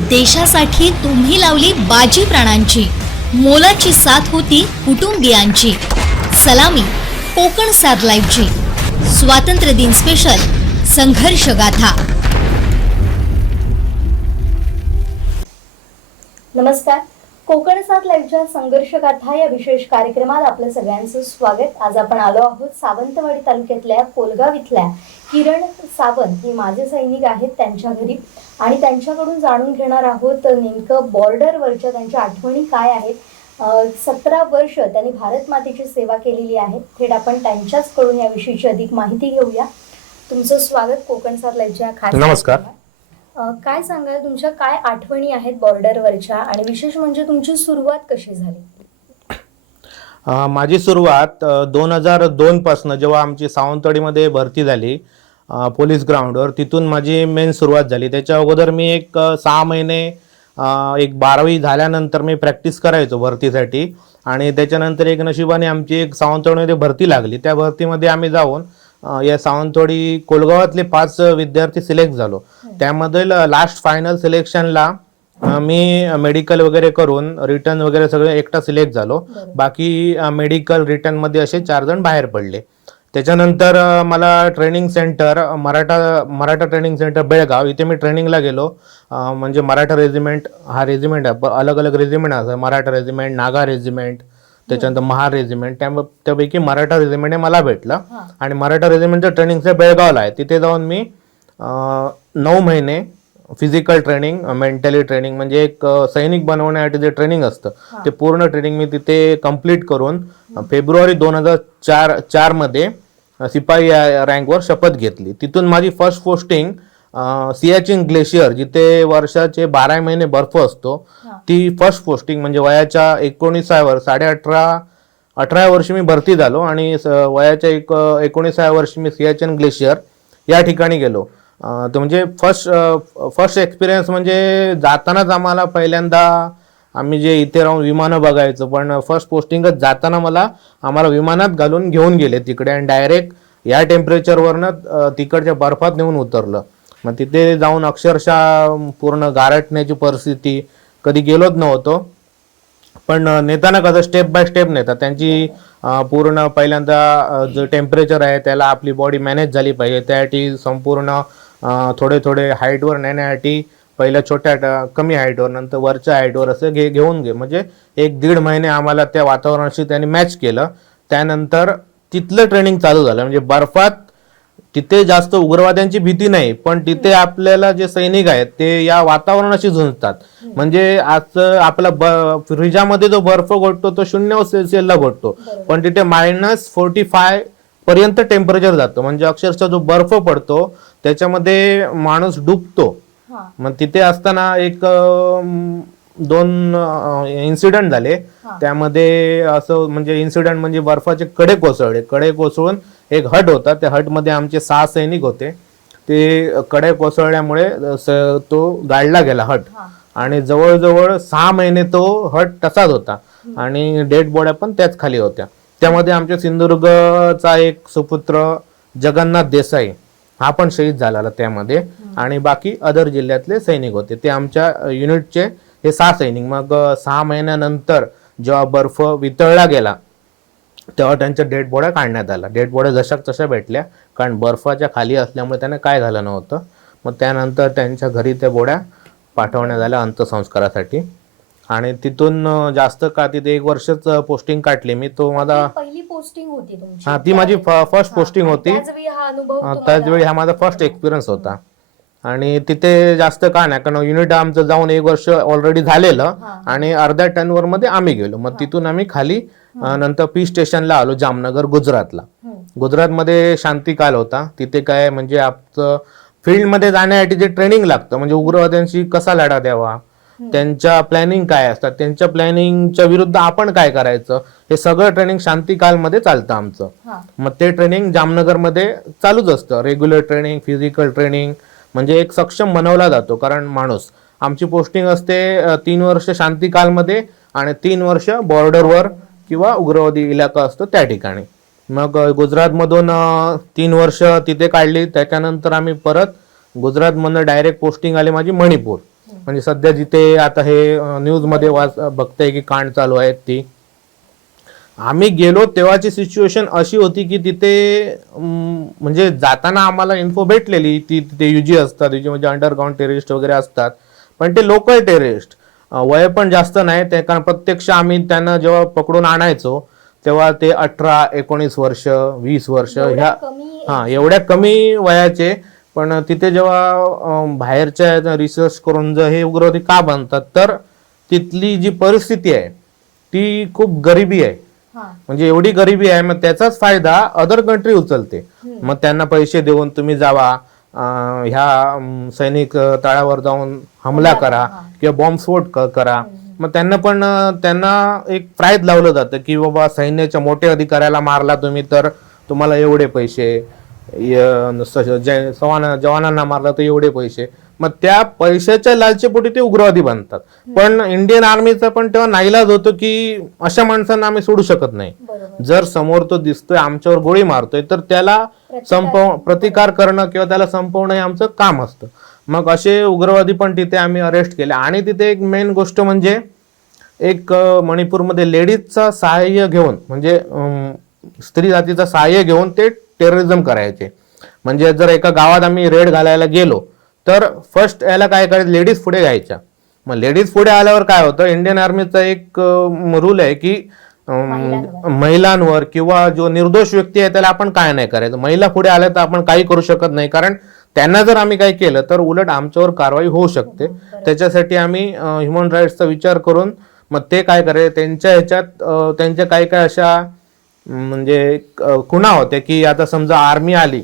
देशासाठी तुम्ही लावली बाजी प्राणांची, मोलाची साथ होती कुटुंबियांची। सलामी कोकण 7 लाईव्हची स्वातंत्र्य दिन स्पेशल संघर्ष गाथा। नमस्कार, कोकण 7 लाईव्हच्या संघर्ष गाथा या विशेष कार्यक्रमात आपलं सगळ्यांचं स्वागत। आज आपण आलो आहोत सावंतवाडी तालुक्यातल्या कोलगाव इथल्या किरण सावंत हे माजी सैनिक आहेत त्यांच्या घरी, आणि त्यांच्याकडून जाणून घेणार आहोत नेमकं बॉर्डरवरच्या त्यांच्या आठवणी काय आहेत। 17 वर्ष त्यांनी भारत मातेची सेवा केलेली आहे। थेट आपण त्यांच्याच कडून याविषयीची अधिक माहिती घेऊया। तुमचं स्वागत कोकण 7 लाईव्हच्या खास। नमस्कार। काय सांगाल, तुमच्या काय आठवणी आहेत बॉर्डरवरच्या, आणि विशेष म्हणजे तुमची सुरुवात कशी झाली? माझी सुरुवात 2002 पासून, जेव्हा आमची सावंतवाडीमध्ये भरती झाली पोलीस ग्राउंडवर, तिथून माझी मेन सुरुवात झाली। त्याच्या अगोदर मी एक 6 महिने एक 12वी झाल्यानंतर मी प्रॅक्टिस करायचो भरतीसाठी, आणि त्याच्यानंतर एक नशिबाने आमची एक सावंतवाडीमध्ये भरती लागली। त्या भरतीमध्ये आम्ही जाऊन या सावंतवाडी कोलगावातले 5 विद्यार्थी सिलेक्ट झालो। त्यामध्ये लास्ट फायनल सिलेक्शनला मी मेडिकल वगैरे करून रिटर्न वगैरे सगळे एकटा सिलेक्ट झालो। बाकी मेडिकल रिटर्न मध्ये असे 4 जण बाहेर पडले। त्याच्यानंतर मला training centre Maratha training centre Belgaum इथे मी ट्रेनिंगला गेलो। म्हणजे मराठा रेजिमेंट हा रेजिमेंट आहे, अलग अलग रेजिमेंट असं, मराठा रेजिमेंट, नागा रेजिमेंट, त्याच्यानंतर महार रेजिमेंट, त्यापैकी मराठा रेजिमेंट हे मला भेटलं। आणि मराठा रेजिमेंटचं ट्रेनिंगचं बेळगावला आहे। तिथे जाऊन मी 9 महिने फिजिकल ट्रेनिंग, मेंटली ट्रेनिंग, म्हणजे एक सैनिक बनवण्यासाठी जे ट्रेनिंग असतं ते पूर्ण ट्रेनिंग मी तिथे कंप्लीट करून फेब्रुवारी 2004 मध्ये सिपाही रँकवर शपथ घेतली। तिथून माझी फर्स्ट पोस्टिंग सियाचिन ग्लेशियर, जिथे वर्षाचे 12 महिने बर्फ असतो, ती फर्स्ट पोस्टिंग म्हणजे वयाच्या 19व्या 18 वर्षी मी भरती झालो, आणि वयाच्या 19व्या वर्षी मी सियाचिन ग्लेशियर या ठिकाणी गेलो। तर म्हणजे फर्स्ट एक्सपिरियन्स म्हणजे जातानाच आम्हाला पहिल्यांदा आम्ही जे इथे राहून विमानं बघायचो, पण फर्स्ट पोस्टिंगच जाताना आम्हाला विमानात घालून घेऊन गेले तिकडे, आणि डायरेक्ट या टेम्परेचरवरनं तिकडच्या बर्फात नेऊन उतरलं। मग तिथे जाऊन अक्षरशः पूर्ण गारटण्याची परिस्थिती, कधी गेलोच नव्हतो, पण नेताना कसं स्टेप बाय स्टेप नेतात। त्यांची पूर्ण पहिल्यांदा जो टेम्परेचर आहे त्याला आपली बॉडी मॅनेज झाली पाहिजे, त्यासाठी संपूर्ण थोडे हाईटवर नेण्यासाठी पहिल्या छोट्या कमी हाईटवर, नंतर वरच्या हाईटवर असं घेऊन म्हणजे 1-1.5 महिने आम्हाला त्या वातावरणाशी त्यांनी मॅच केलं। त्यानंतर तिथलं ट्रेनिंग चालू झालं। म्हणजे बर्फात तिथे जास्त उग्रवाद्यांची भीती नाही, पण तिथे आपल्याला जे सैनिक आहेत ते या वातावरणाशी झुंजतात। म्हणजे आज आपला फ्रीजामध्ये जो बर्फ घोटतो तो 0 सेल्सिअसला घोटतो, पण तिथे -45 पर्यंत टेम्परेचर जातो। म्हणजे अक्षरशः जो बर्फ पडतो त्याच्यामध्ये माणूस डुबतो। मग तिथे असताना एक 2 इन्सिडेंट झाले। त्यामध्ये असं म्हणजे इन्सिडेंट म्हणजे बर्फाचे कडे कोसळून एक हट होता, त्या हट मध्ये आमचे 6 सैनिक होते। ते कडे कोसळल्यामुळे तो गाडला गेला हट, आणि जवळजवळ 6 महिने तो हट तसाच होता, आणि डेड बॉड्या पण त्याच खाली होत्या। त्यामध्ये आमच्या सिंधुदुर्गचा एक सुपुत्र जगन्नाथ देसाई हा पण शहीद झालेला त्यामध्ये, आणि बाकी अदर जिल्ह्यातले सैनिक होते ते आमच्या युनिटचे हे 6 सैनिक। मग 6 महिन्यानंतर जेव्हा बर्फ वितळला गेला तेव्हा त्यांच्या डेड बॉड्या काढण्यात आल्या। डेड बॉड्या जशाक तशा भेटल्या, कारण बर्फाच्या खाली असल्यामुळे त्यांना काय झालं नव्हतं। मग त्यानंतर त्यांच्या घरी त्या बॉड्या पाठवण्यात आल्या अंत्यसंस्कारासाठी, आणि तिथून जास्त का तिथे 1 वर्षच पोस्टिंग काढली मी। तो माझा पहिली पोस्टिंग होती तुमची? ती माझी फर्स्ट पोस्टिंग होती। त्याचवेळी हा माझा फर्स्ट एक्सपिरियन्स होता, आणि तिथे जास्त का नाही, कारण युनिट आमचं जाऊन 1 वर्ष ऑलरेडी झालेलं, आणि अर्ध्या टर्नवर मध्ये आम्ही गेलो। मग तिथून आम्ही खाली नंतर पी स्टेशनला आलो, जामनगर गुजरातला। गुजरातमध्ये शांतिकाल होता। तिथे काय म्हणजे आपलं फील्डमध्ये जाण्यासाठी जे ट्रेनिंग लागतं, म्हणजे उग्रवाद्यांशी कसा लढा द्यावा, त्यांच्या प्लॅनिंग काय असतात, त्यांच्या प्लॅनिंगच्या विरुद्ध आपण काय करायचं, हे सगळं ट्रेनिंग शांतिकालमध्ये चालतं आमचं। मग ते ट्रेनिंग जामनगरमध्ये चालूच असतं, रेग्युलर ट्रेनिंग, फिजिकल ट्रेनिंग, म्हणजे एक सक्षम बनवला जातो। कारण माणूस, आमची पोस्टिंग असते 3 वर्ष शांतिकालमध्ये आणि 3 वर्ष बॉर्डरवर किंवा उग्रवादी इलाका असतो त्या ठिकाणी। मग गुजरातमधून 3 वर्ष तिथे काढली। त्याच्यानंतर आम्ही परत गुजरातमधून डायरेक्ट पोस्टिंग आली माझी मणिपूर, म्हणजे सध्या जिथे आता हे न्यूजमध्ये बघताय की कांड चालू आहेत ती, आम्ही गेलो तेव्हाची सिच्युएशन अशी होती की तिथे म्हणजे जाताना आम्हाला इन्फो भेटलेली, ती तिथे युजी असतात, युजी म्हणजे अंडरग्राऊंड टेररिस्ट वगैरे असतात, पण ते लोकल टेररिस्ट, वय पण जास्त नाही ते, कारण प्रत्यक्ष आम्ही त्यांना जेव्हा पकडून आणायचो तेव्हा ते 18-19 वर्ष 20 वर्ष ह्या एवढ्या कमी वयाचे. पण तिथे जेव्हा बाहेरच्या रिसर्च करून जर हे उग्रवादी का बनतात, तर तिथली जी परिस्थिती आहे ती खूप गरिबी आहे, म्हणजे एवढी गरिबी आहे, मग त्याचाच फायदा अदर कंट्री उचलते. मग त्यांना पैसे देऊन तुम्ही जावा, ह्या सैनिक तळावर जाऊन हमला करा किंवा बॉम्बस्फोट करा. मग त्यांना एक प्राईज लावलं जातं की बाबा सैन्याच्या मोठ्या अधिकाऱ्याला मारला तुम्ही तर तुम्हाला एवढे पैसे, जवानांना मारला तर एवढे पैसे. मग त्या पैशाच्या लालचीपोटी ते उग्रवादी बनतात. पण इंडियन आर्मीचा पण तेव्हा नाईलाज होतो की अशा माणसांना आम्ही सोडू शकत नाही. जर समोर तो दिसतोय आमच्यावर गोळी मारतोय तर त्याला प्रतिकार करणं किंवा त्याला संपवणं हे आमचं काम असतं. मग असे उग्रवादी पण तिथे आम्ही अरेस्ट केले. आणि तिथे एक मेन गोष्ट म्हणजे एक मणिपूरमध्ये लेडीजचा सहाय्य घेऊन, म्हणजे स्त्री जातीचा सहाय्य घेऊन ते टेररिझम करायचे. म्हणजे जर एका गावात आम्ही रेड घालायला गेलो तर फर्स्ट याला काय करायचं, लेडीज पुढे घ्यायच्या. मग लेडीज पुढे आल्यावर काय होतं, इंडियन आर्मीचा एक रूल आहे की महिलांवर किंवा जो निर्दोष व्यक्ती आहे त्याला आपण काय नाही करायचं. महिला पुढे आल्या तर आपण काही करू शकत नाही, कारण त्यांना जर आम्ही काही केलं तर उलट आमच्यावर कारवाई होऊ शकते. त्याच्यासाठी आम्ही ह्युमन राईट्सचा विचार करून मग ते काय करायचे, त्यांच्या ह्याच्यात त्यांच्या काय काय अशा म्हणजे खुणा होत्या की आता समजा आर्मी आली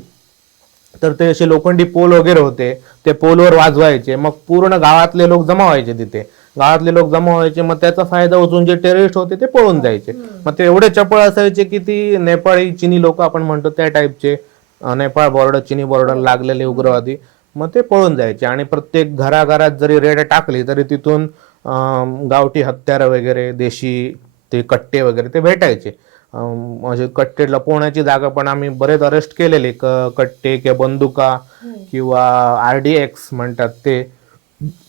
तर ते असे लोखंडी पोल वगैरे होते, ते पोलवर वाजवायचे, मग पूर्ण गावातले लोक जमा व्हायचे तिथे. गावातले लोक जमा व्हायचे, मग त्याचा फायदा उचलून जे टेररिस्ट होते ते पळून जायचे. मग ते एवढे चपळ असायचे की ती नेपाळी चिनी लोक आपण म्हणतो त्या टाईपचे, नेपाळ बॉर्डर चिनी बॉर्डर लागलेले उग्रवादी, मग ते पळून जायचे. आणि प्रत्येक घराघरात जरी रेड टाकली तरी तिथून गावठी हत्यारं वगैरे, देशी ते कट्टे वगैरे ते भेटायचे. म्हणजे कट्टे लपवण्याची जागा पण आम्ही बरेच अरेस्ट केलेले, कट्टे किंवा बंदुका किंवा RDX म्हणतात ते,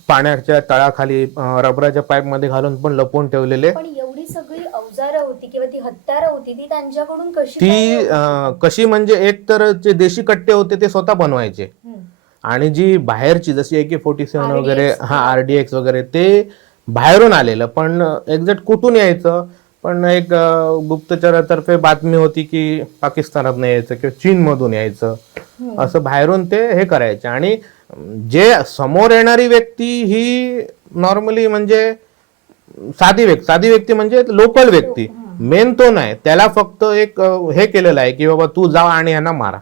पाण्याच्या तळाखाली रबराच्या पाईप मध्ये घालून पण लपवून ठेवलेले. पण एवढी सगळी अवजारं होती किंवा ती हत्यारं होती ती त्यांच्याकडून कशी म्हणजे एक तर जे देशी कट्टे होते ते स्वतः बनवायचे, आणि जी बाहेरची जशी AK-47 वगैरे RDX वगैरे ते बाहेरून आलेलं. पण एक्झॅक्ट कुठून यायचं, पण एक गुप्तचरातर्फे बातमी होती की पाकिस्तानात नाही यायचं किंवा चीन मधून यायचं, असं बाहेरून ते हे करायचे. आणि जे समोर येणारी व्यक्ती ही नॉर्मली म्हणजे साधी व्यक्ती म्हणजे लोकल व्यक्ती, मेन तो नाही, त्याला फक्त एक हे केलेलं आहे की बाबा तू जा आणि यांना मारा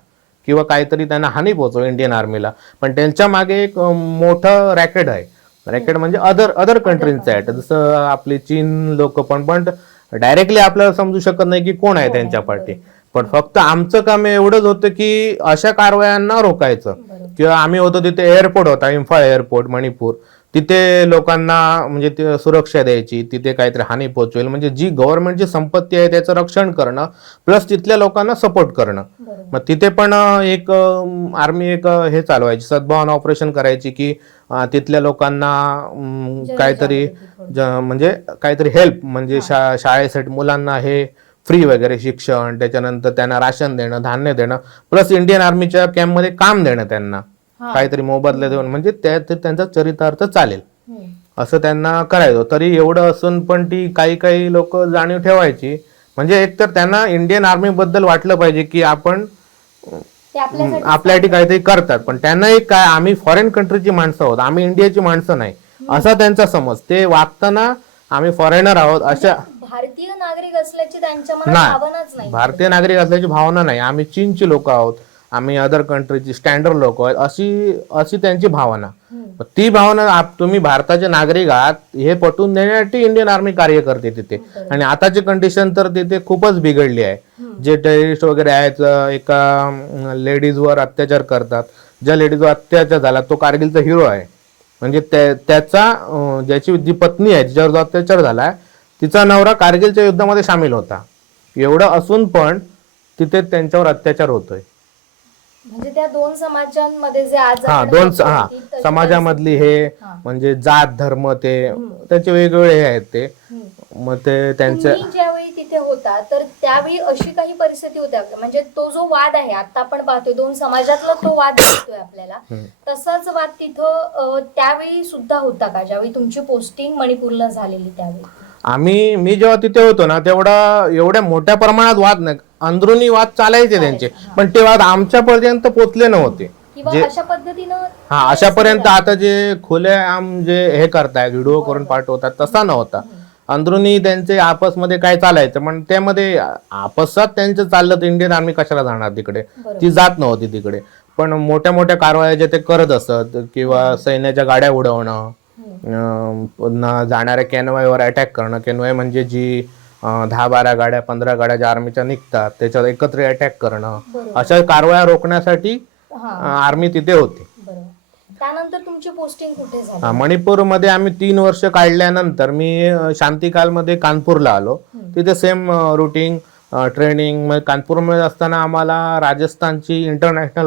किंवा काहीतरी त्यांना हानी पोहोचव इंडियन आर्मीला. पण त्यांच्या मागे एक मोठं रॅकेट आहे. रॅकेट म्हणजे अदर कंट्रीजचं आहे, जसं आपली चीन लोक पण डायरेक्टली आपल्याला समजू शकत नाही की कोण आहे त्यांच्या पाठी. पण फक्त आमचं काम एवढंच होतं की अशा कारवायांना रोखायचं. किंवा आम्ही होतो तिथे एअरपोर्ट होता, इम्फाळ एअरपोर्ट मणिपूर, तिथे लोकांना म्हणजे ते सुरक्षा द्यायची, तिथे काहीतरी हानी पोहोचवेल म्हणजे जी गव्हर्नमेंटची संपत्ती आहे त्याचं रक्षण करणं, प्लस तिथल्या लोकांना सपोर्ट करणं. मग तिथे पण एक आर्मी एक हे चालवायची, सद्भावना ऑपरेशन करायची की तिथल्या लोकांना काहीतरी म्हणजे काहीतरी हेल्प, म्हणजे शाळेसाठी मुलांना हे फ्री वगैरे शिक्षण, त्याच्यानंतर त्यांना राशन देणं, धान्य देणं, प्लस इंडियन आर्मीच्या कॅम्पमध्ये काम देणं त्यांना, काहीतरी मोबदला देऊन, म्हणजे त्यांचा चरितार्थ चालेल असं त्यांना करायचं. तरी एवढं असून पण ती काही लोक जाणीव ठेवायची. म्हणजे एकतर त्यांना इंडियन आर्मी बद्दल वाटलं पाहिजे की आपण आपल्यासाठी काहीतरी करतात, पण त्यांना एक काय, आम्ही फॉरेन कंट्रीची माणसं आहोत, आम्ही इंडियाची माणसं नाही असा त्यांचा समज. ते वागताना आम्ही फॉरेनर आहोत अशा, भारतीय नागरिक असल्याची त्यांच्या मनात भावनाच नाही, भारतीय नागरिक असल्याची भावना नाही, आम्ही चीनची लोक आहोत, आम्ही अदर कंट्रीची स्टँडर्ड लोक आहेत, अशी त्यांची भावना. ती भावना तुम्ही भारताचे नागरिक आहात हे पटवून देण्यासाठी इंडियन आर्मी कार्य करते तिथे. आणि आताची कंडिशन तर तिथे खूपच बिघडली आहे. जे टेररिस्ट वगैरे आहेत एका लेडीजवर अत्याचार करतात, ज्या लेडीजवर अत्याचार झाला तो कारगिलचा हिरो आहे. म्हणजे त्याचा ज्याची जी पत्नी आहे जिच्यावर जो अत्याचार झाला तिचा नवरा कारगिलच्या युद्धामध्ये सामील होता. एवढं असून पण तिथे त्यांच्यावर अत्याचार होतोय. म्हणजे त्या दोन समाजांमध्ये जे आज हा आपण दोन बघतो हा की तशी समाजामधली हे हा. म्हणजे जात धर्म ते हम्म. त्याचे वेगवेगळे हे आहेत ते. हम्म. मग ते त्यांचे तुम्ही ज्यावेळी तिथे होता तर त्यावेळी अशी काही परिस्थिती होत्या का? म्हणजे तो जो वाद आहे आता आपण पाहतोय दोन समाजातला तो वाद दिसतोय आपल्याला, तसाच वाद तिथं त्यावेळी सुद्धा होता का ज्यावेळी तुमची पोस्टिंग मणिपूरला झालेली त्यावेळी? मी जेव्हा तिथे होतो ना तेवढा एवढ्या मोठ्या प्रमाणात वाद नाही, अंदरुनी वाद चालायचे त्यांचे, हा. पण ते वाद आमच्यापर्यंत पोचले नव्हते. किंवा जे अशा पद्धतीनं हा ते अशापर्यंत समजा- आता जे खुलेआम जे हे करताय व्हिडिओ करून बरोबर. पाठवतात तसा नव्हता. अंदरुनी त्यांचे आपसमध्ये काय चालायचं पण त्यामध्ये आपसात त्यांचं चाललं तर इंडियन आर्मी कशाला जाणार तिकडे, बरोबर. ती जात नव्हती तिकडे. पण मोठ्या मोठ्या कारवाया जे ते करत असत किंवा सैन्याच्या गाड्या उडवणं, पुन्हा जाणाऱ्या कॅनवायवर अटॅक करणं. कॅनवाय म्हणजे जी 10-12 गाड्या 15 गाड्या ज्या आर्मीच्या निघतात त्याच्यावर एकत्र अटॅक करणं, बरोबर. अशा कारवाया रोखण्यासाठी हा. आर्मी तिथे होती. बरोबर. त्यानंतर तुमची पोस्टिंग कुठे हा, झाली? मणिपूरमध्ये आम्ही 3 वर्ष काढल्यानंतर मी शांतिकालमध्ये कानपूरला आलो. तिथे सेम रुटीन ट्रेनिंग. मग कानपूरमध्ये असताना आम्हाला राजस्थानची इंटरनॅशनल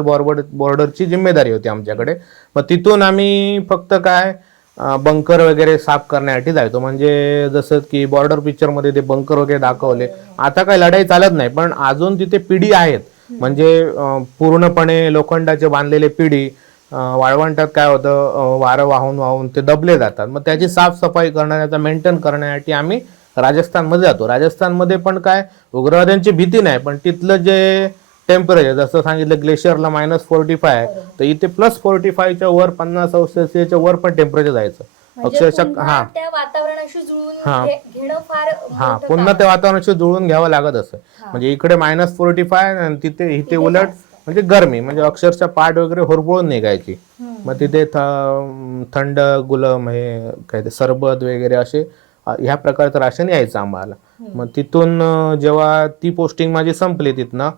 बॉर्डरची जिम्मेदारी होती आमच्याकडे. मग तिथून आम्ही फक्त काय बंकर वगैरे साफ करण्यासाठी जायचो. म्हणजे जसं की बॉर्डर पिक्चरमध्ये ते बंकर वगैरे दाखवले. आता काही लढाई चालत नाही पण अजून तिथे पिढी आहेत, म्हणजे पूर्णपणे लोखंडाचे बांधलेले पिढी. वाळवंटात काय होतं वारं वाहून वाहून ते दबले जातात. मग त्याची साफसफाई करण्याचा मेंटेन करण्यासाठी आम्ही राजस्थानमध्ये जातो. राजस्थानमध्ये पण काय उग्रवाद्यांची भीती नाही, पण तिथलं जे टेम्परेचर जसं सांगितलं ग्लेशियरला -45 आहे, तर इथे +45च्या वर 50°C वर पण टेम्परेचर जायचं म्हणजे अक्षरशः. पुन्हा हा त्या वातावरणाशी जुळून हा. घेणं फार हा मोठं पुन्हा काम त्या आहे. वातावरणाशी जुळून घ्यावं लागत असं. हा. म्हणजे इकडे -45 आणि तिथे इथे तिथे उलट जास्त. म्हणजे गरमी, म्हणजे अक्षरशः पाठ वगैरे होरपळून निघायची. मग तिथे थंड गुलाम हे काय ते सरबत वगैरे असे ह्या प्रकारचं राशन यायचं आम्हाला. मग तिथून जेव्हा ती पोस्टिंग माझी संपली तिथनं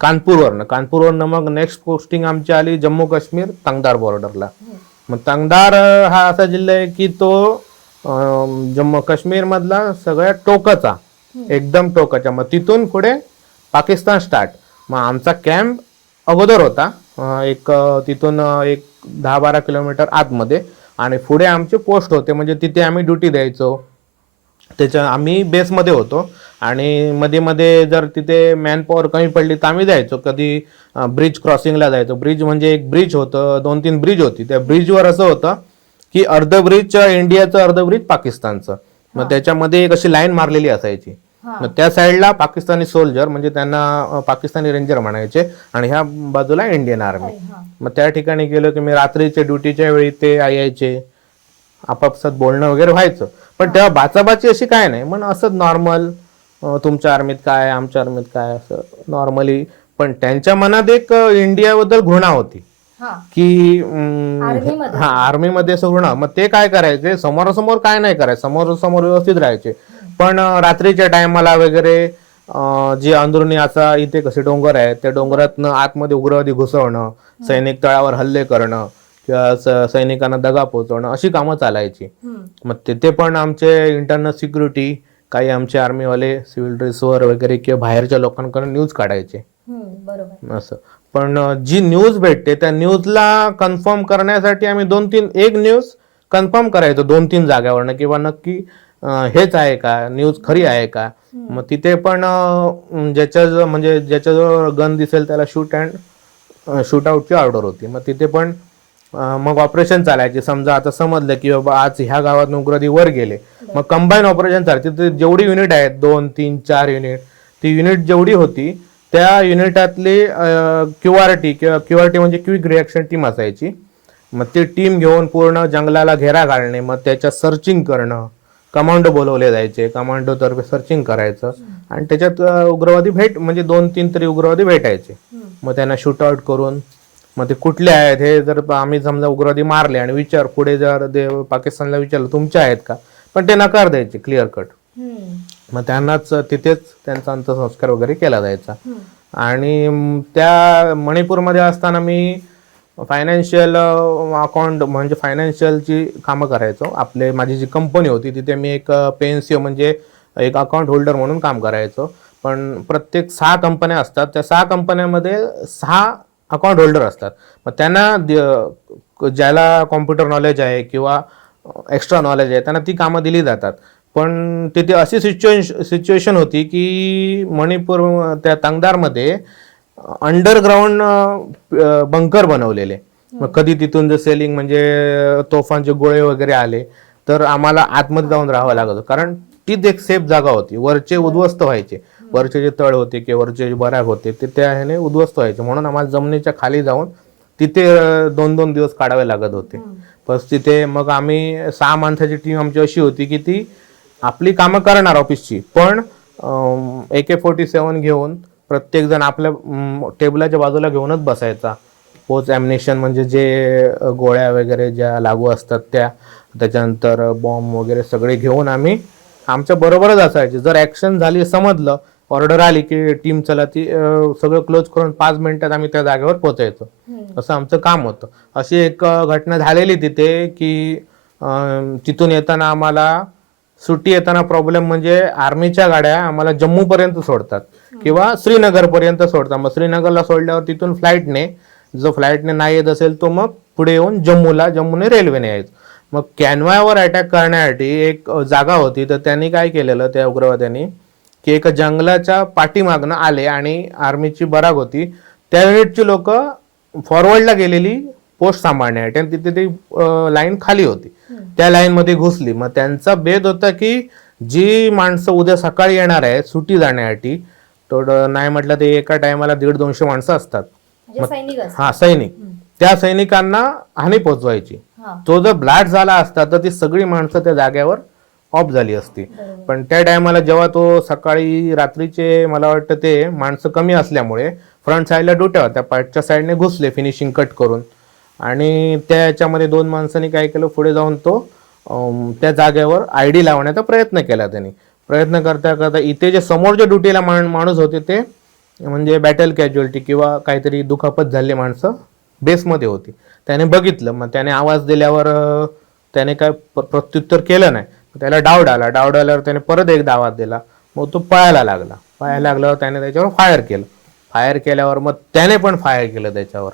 कानपूरवरनं मग नेक्स्ट पोस्टिंग आमची आली जम्मू काश्मीर तंगधार बॉर्डरला. मग तंगधार हा असा जिल्हा आहे की तो जम्मू काश्मीर मधला सगळ्यात टोकाचा, एकदम टोकाचा. मग तिथून पुढे पाकिस्तान स्टार्ट. मग आमचा कॅम्प अगोदर होता एक तिथून एक 10-12 किलोमीटर आतमध्ये, आणि पुढे आमचे पोस्ट होते. म्हणजे तिथे आम्ही ड्युटी द्यायचो. त्याच्या आम्ही बेसमध्ये होतो आणि मध्ये मध्ये जर तिथे मॅन पॉवर कमी पडली तर आम्ही जायचो. कधी ब्रिज क्रॉसिंगला जायचो. ब्रिज म्हणजे एक ब्रिज होतं, 2-3 ब्रिज होती. त्या ब्रिजवर असं होतं की अर्ध ब्रिज इंडियाचं, अर्ध ब्रिज पाकिस्तानचं. मग त्याच्यामध्ये एक अशी लाईन मारलेली असायची. मग त्या साईडला पाकिस्तानी सोल्जर, म्हणजे त्यांना पाकिस्तानी रेंजर म्हणायचे, आणि ह्या बाजूला इंडियन आर्मी. मग त्या ठिकाणी गेलो की मी रात्रीच्या ड्युटीच्या वेळी ते यायचे, आपापसात बोलणं वगैरे व्हायचं. पण तेव्हा बाचाबाची अशी काय नाही, पण असंच नॉर्मल तुमच्या आर्मीत काय आमच्या आर्मीत काय असं नॉर्मली. पण त्यांच्या मनात एक इंडियाबद्दल घृणा होती की हा आर्मीमध्ये असं घृणा. मग ते काय करायचे, समोरासमोर काय नाही करायचं, समोरासमोर व्यवस्थित राहायचे. पण रात्रीच्या टायमाला वगैरे जे अंदरुनी असा इथे कसे डोंगर आहेत त्या डोंगरातनं आतमध्ये उग्रवादी घुसवणं, सैनिक तळावर हल्ले करणं किंवा सैनिकांना दगा पोहोचवणं अशी कामं चालायची. मग तिथे पण आमचे इंटरनल सिक्युरिटी, काही आमचे आर्मीवाले सिव्हिल ड्रेसवर वगैरे किंवा बाहेरच्या लोकांकडून न्यूज काढायचे असं. पण जी न्यूज भेटते त्या न्यूजला कन्फर्म करण्यासाठी आम्ही 2-3 एक न्यूज कन्फर्म करायचो 2-3 जाग्यावरनं, किंवा नक्की हेच आहे का, न्यूज खरी आहे का. मग तिथे पण म्हणजे ज्याच्याजवळ गन दिसेल त्याला शूट आउटची ऑर्डर होती. मग तिथे पण मग ऑपरेशन चालायचे. समजा आता समजलं की बाबा आज ह्या गावात उग्रवादी वर गेले, मग कंबाईन ऑपरेशन चालायचे. तिथे जेवढी युनिट आहेत 2-3-4 युनिट, ती युनिट जेवढी होती त्या युनिटातली QRT किंवा QRT म्हणजे क्विक रिॲक्शन टीम असायची. मग ती टीम घेऊन पूर्ण जंगलाला घेरा घालणे, मग त्याच्यात सर्चिंग करणं. कमांडो बोलवले जायचे, कमांडो तर्फे सर्चिंग करायचं, आणि त्याच्यात उग्रवादी म्हणजे 2-3 तरी उग्रवादी भेटायचे. मग त्यांना शूट आउट करून मग ते कुठले आहेत हे जर आम्ही समजा उग्रवादी मारले आणि पुढे जर पाकिस्तानला विचारलं तुमचे आहेत का, पण ते नकार द्यायचे क्लिअर कट. मग त्यांनाच तिथेच त्यांचा अंत्यसंस्कार वगैरे केला जायचा. आणि त्या मणिपूरमध्ये असताना मी फायनान्शियल अकाउंट म्हणजे फायनान्शियलची कामं करायचो. माझी जी कंपनी होती तिथे मी एक PNCO म्हणजे एक अकाउंट होल्डर म्हणून काम करायचो. पण प्रत्येक 6 कंपन्या असतात, त्या 6 कंपन्यामध्ये 6 अकाउंट होल्डर असतात. मग त्यांना ज्याला कॉम्प्युटर नॉलेज आहे किंवा एक्स्ट्रा नॉलेज आहे त्यांना ती कामं दिली जातात. पण तिथे अशी सिच्युएशन होती की मणिपूर त्या तंगदारमध्ये अंडरग्राऊंड बंकर बनवलेले. मग कधी तिथून जर सेलिंग म्हणजे तोफांचे गोळे वगैरे आले तर आम्हाला आतमध्ये जाऊन राहावं लागत होतं, कारण तीच एक सेफ जागा होती. वरचे उद्ध्वस्त व्हायचे, वरचे जे तळ होते किंवा वरचे जे बराक होते ते त्या ह्याने उद्ध्वस्त व्हायचे, म्हणून आम्हाला जमिनीच्या खाली जाऊन तिथे 2-2 दिवस काढावे लागत होते. बस तिथे मग आम्ही 6 माणसाची टीम आमची अशी होती की ती आपली कामं करणार ऑफिसची, पण AK-47 घेऊन प्रत्येक जण आपल्या टेबलाच्या बाजूला घेऊनच बसायचा. पोच ॲम्युनिशन म्हणजे जे गोळ्या वगैरे ज्या लागू असतात त्याच्यानंतर बॉम्ब वगैरे सगळे घेऊन आम्ही आमच्या बरोबरच असायचे. जर ॲक्शन झाली समजलं, ऑर्डर आली की टीम चला, ती सगळं क्लोज करून 5 मिनिटात आम्ही त्या जागेवर पोहोचायचो. असं आमचं काम होतं. अशी एक घटना झालेली तिथे की तिथून येताना आम्हाला सुट्टी येताना प्रॉब्लेम म्हणजे आर्मीच्या गाड्या आम्हाला जम्मूपर्यंत सोडतात किंवा श्रीनगरपर्यंत सोडतात. मग श्रीनगरला सोडल्यावर तिथून फ्लाईटने, जो फ्लाईटने नाही येत असेल तो मग पुढे येऊन जम्मूने रेल्वेने यायचं. मग कॅनवायवर अटॅक करण्यासाठी एक जागा होती, तर त्यांनी काय केलेलं त्या उग्रवाद्यांनी की एका जंगलाच्या पाठीमागनं आले आणि आर्मीची बराक होती, त्या युनिटची लोक फॉरवर्डला गेलेली पोस्ट सांभाळण्यासाठी आणि तिथे ती लाईन खाली होती, त्या लाईन मध्ये घुसली. मग त्यांचा बेद होता की जी माणसं उद्या सकाळी येणार आहे सुट्टी जाण्यासाठी, थोडं नाही म्हटलं ते एका टायमाला 150-200 माणसं असतात. हा, सैनिक, त्या सैनिकांना हानी पोचवायची. तो जर ब्लास्ट झाला असता तर ती सगळी माणसं त्या जागेवर ऑफ झाली असती. पण त्या टायमाला जेव्हा तो सकाळी रात्रीचे मला वाटतं ते माणसं कमी असल्यामुळे फ्रंट साईडला डुट्या होत्या, पाठच्या साईडने घुसले फिनिशिंग कट करून, आणि त्या याच्यामध्ये 2 माणसांनी काय केलं, पुढे जाऊन तो त्या जागेवर ID लावण्याचा प्रयत्न केला. त्यांनी प्रयत्न करता करता इथे जे समोर जे ड्युटीला माणूस होते ते म्हणजे बॅटल कॅज्युअलिटी किंवा काहीतरी दुखापत झालेली माणसं बेसमध्ये होती. त्याने बघितलं, मग त्याने आवाज दिल्यावर त्याने काय प्रत्युत्तर केलं नाही. त्याला डाऊट आल्यावर त्याने परत एकदा आवाज दिला, मग तो पळायला लागल्यावर त्याने त्याच्यावर फायर केल्यावर मग त्याने पण फायर केलं त्याच्यावर.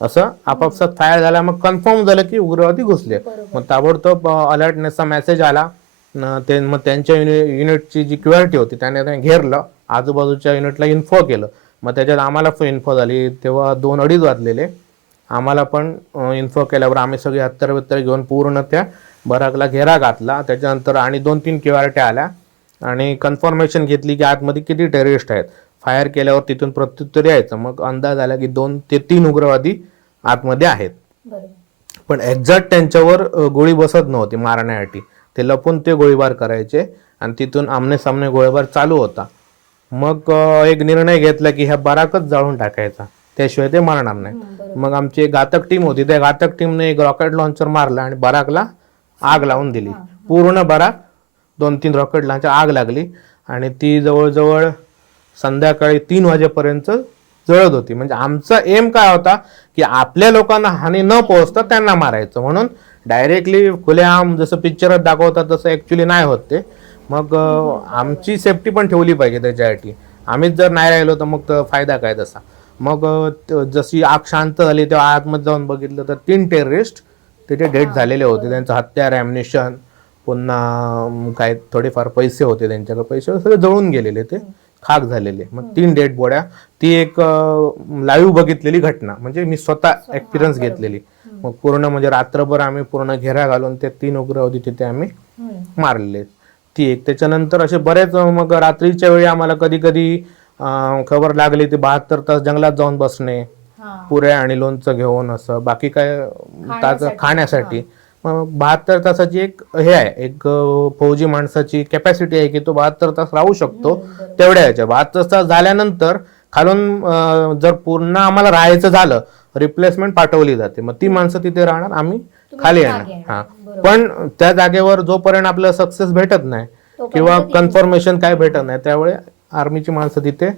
असं आपापसात फायर झाला. मग कन्फर्म झालं की उग्रवादी घुसले. मग ताबडतोब अलर्टनेसचा मेसेज आला. मग त्यांच्या युनिटची जी क्युआरटी होती त्याने घेरलं, आजूबाजूच्या युनिटला इन्फो केलं. मग त्याच्यात आम्हाला पण इन्फो झाली. तेव्हा 2-2:30 वाजलेले. आम्हाला पण इन्फो केल्यावर आम्ही सगळे हत्यार घेऊन पूर्ण त्या बराकला घेरा घातला. त्याच्यानंतर आणि 2-3 क्युआरट्या आल्या आणि कन्फर्मेशन घेतली की आतमध्ये किती टेररिस्ट आहेत. फायर केल्यावर तिथून प्रत्युत्तर यायचं. मग अंदाज आला की 2 ते 3 उग्रवादी आतमध्ये आहेत. पण एक्झॅक्ट त्यांच्यावर गोळी बसत नव्हती मारण्यासाठी. ते लपून ते गोळीबार करायचे आणि तिथून आमने सामने गोळीबार चालू होता. मग एक निर्णय घेतला की ह्या बराकच जाळून टाकायचा, त्याशिवाय ते मारणार नाही. मग आमची एक घातक टीम होती, त्या घातक टीमने एक रॉकेट लॉन्चर मारला आणि बराकला आग लावून दिली. पूर्ण बराक 2-3 रॉकेट लॉन्चर आग लागली आणि ती जवळजवळ संध्याकाळी 3 वाजेपर्यंत जळत होती. म्हणजे आमचा एम काय होता की आपल्या लोकांना हानी न पोहोचता त्यांना मारायचं, म्हणून डायरेक्टली खुलेआम जसं पिक्चरात दाखवतात तसं ऍक्च्युली नाही होत ते. मग आमची सेफ्टी पण ठेवली पाहिजे त्याच्यासाठी. आम्हीच जर नाही राहिलो तर मग फायदा काय तसा. मग जशी आग शांत झाली तेव्हा आतमध्ये जाऊन बघितलं तर 3 टेररिस्ट तिथे डेड झालेले होते. त्यांचं हत्यार, ॲम्युनिशन, पुन्हा काय थोडेफार पैसे होते त्यांच्याकडे, पैसे सगळे जळून गेलेले, ते खाक झालेले. मग 3 डेड बॉड्या. ती एक लाईव्ह बघितलेली घटना, म्हणजे मी स्वतः एक्सपिरियन्स घेतलेली. मग पूर्ण म्हणजे रात्रभर आम्ही पूर्ण घेरा घालून ते 3 उग्रवादी तिथे आम्ही मारलेले. ती एक. त्याच्यानंतर असे बरेच, मग रात्रीच्या वेळी आम्हाला कधी कधी खबर लागली ते 72 तास जंगलात जाऊन बसणे, पुऱ्या आणि लोणचं घेऊन, असं बाकी काय खाण्यासाठी. मग 72 तासाची एक हे आहे, एक फौजी माणसाची कॅपॅसिटी आहे की तो 72 तास राहू शकतो. तेवढ्या ह्याच्या 72 तास झाल्यानंतर खालून जर पूर्ण आम्हाला राहायचं झालं, रिप्लेसमेंट पाठवली जाते. मग ती माणसं तिथे राहणार, आम्ही खाली येणार. हा, पण त्या जागेवर जोपर्यंत आपल्याला सक्सेस भेटत नाही किंवा कन्फर्मेशन काय भेटत नाही, त्यावेळी आर्मीची माणसं तिथे